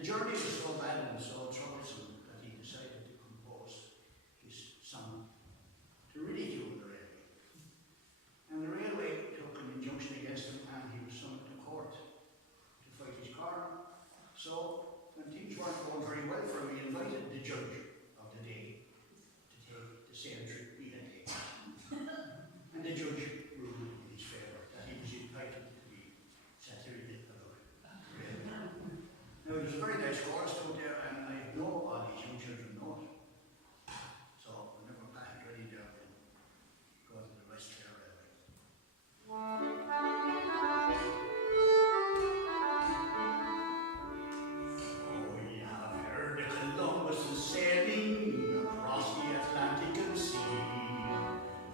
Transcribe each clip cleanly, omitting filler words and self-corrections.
the journey was so bad and so troublesome that he decided to compose his song to ridicule the railway. And the railway took an injunction against him, and he was summoned to court to fight his corner. So, when things weren't going very well for him, he invited the judge of the day to take the same trip he had taken. And the judge ruled in his favour that he was entitled to be satirical about it. Now, there's a very nice chorus out there, and I know all these young children know it. So, whenever Pat is ready there, we'll go to the rest of the railway. Oh, you have heard that Columbus is sailing across the Atlantic Sea,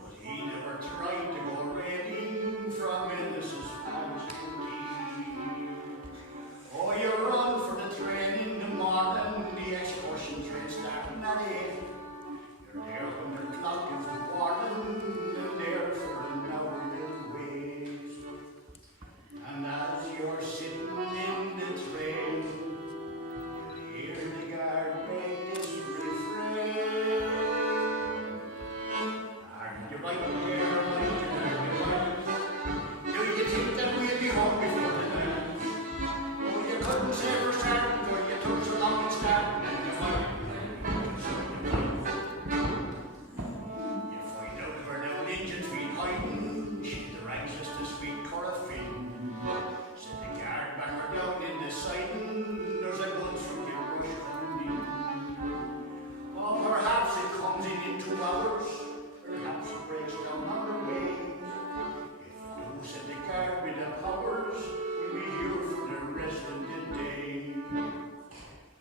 but he never tried to go railing from Venice's Spanish Tea. Oh, you run for the train in the morning, the excursion train starting at 8. You're there when the clock gives the warning, and there for an hour they'll wait. And as you're sitting in the train, you'll hear the guard beg this refrain. Are you right there, right there, right? Do you think that we'll be home before the night? Oh, you couldn't say for certain, for you took so long in starting, and you find out where the engines been hiding. She's the anxious to speak Corafin. Said the guard banger down in the siding, there's a gun from your rush coming in. Oh, perhaps it comes in 2 hours, perhaps it breaks down on the way. If you, said the guard with the powers, we'll be here for the rest of the day.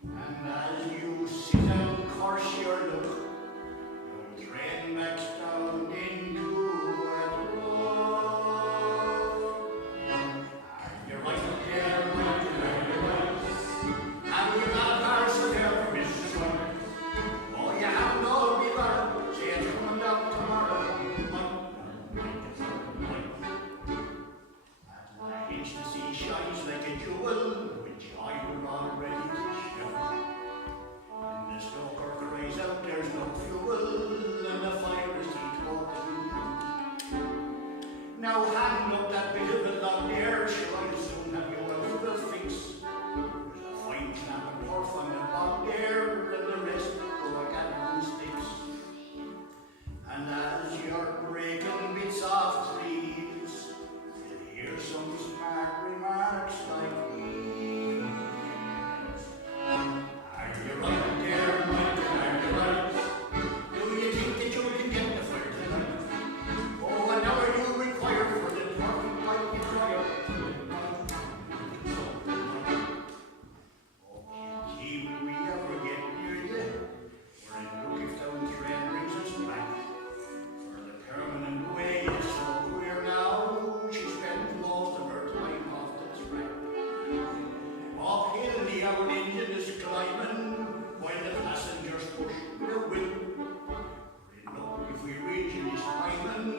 And as you sit and curse your luck, your train backs down into a road. Are you right up there, right there, right? Have you got a parcel there for Mrs. White? Oh, you haven't all be right. Say it's coming down tomorrow. At last the sea shines like a jewel, with joy we're all ready to shout. And the stoker cries out there's no fuel, and the fire is totally out. Now hand up that bit of it on there, sure I'll soon have you out of the fix. There's a fine snap of turf on the bottom there, and the rest go a gathering sticks. And as you're breaking bits off trees, you'll hear some smart remarks like these. Are you right there, Mike? Are you right? Do you think that you can get the fire tonight? Oh, an hour you require for the perfect light you try. Oh, gee, will we ever get near you? We're in look if down train brings us back. For the permanent way is so queer now, she spends most of her time off the track. Uphill the old engine is climbing, while the passengers push with a will. We're in luck if we reach this timing,